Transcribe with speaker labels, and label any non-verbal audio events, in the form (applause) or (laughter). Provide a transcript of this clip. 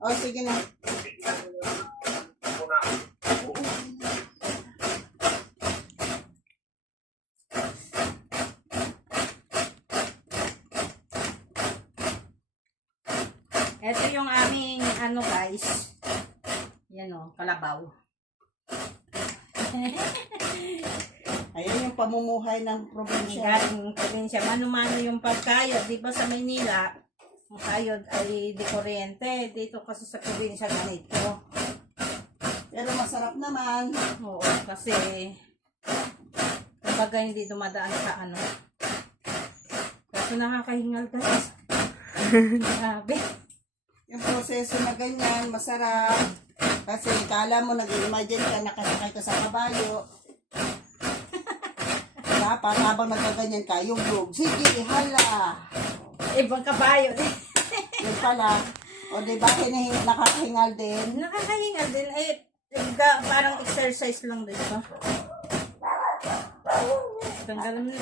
Speaker 1: O, sige na.
Speaker 2: Ito yung aming, ano guys, yan o, kalabaw. (laughs)
Speaker 1: Ayan yung pamumuhay ng probinsya.
Speaker 2: Galing probinsya, mano-mano yung pagkayod. Di ba sa Maynila, ang kayod ay di kuryente. Dito kasi sa probinsya ganito.
Speaker 1: Pero masarap naman.
Speaker 2: Oo, kasi kumbaga hindi dumadaan sa ano. Kaso nakakahingal guys. Grabe.
Speaker 1: Yung proseso na ganyan, masarap. Kasi kala mo, nag-imagine ka, nakasakay ka sa kabayo. Dapat habang nagkaganyan ka, yung vlog, sige, hala.
Speaker 2: Ibang kabayo.
Speaker 1: Yun pala. O diba, hinihingal, nakakahingal din.
Speaker 2: Nakakahingal din. Eh, ga- parang exercise lang din to. Tanggalan mo.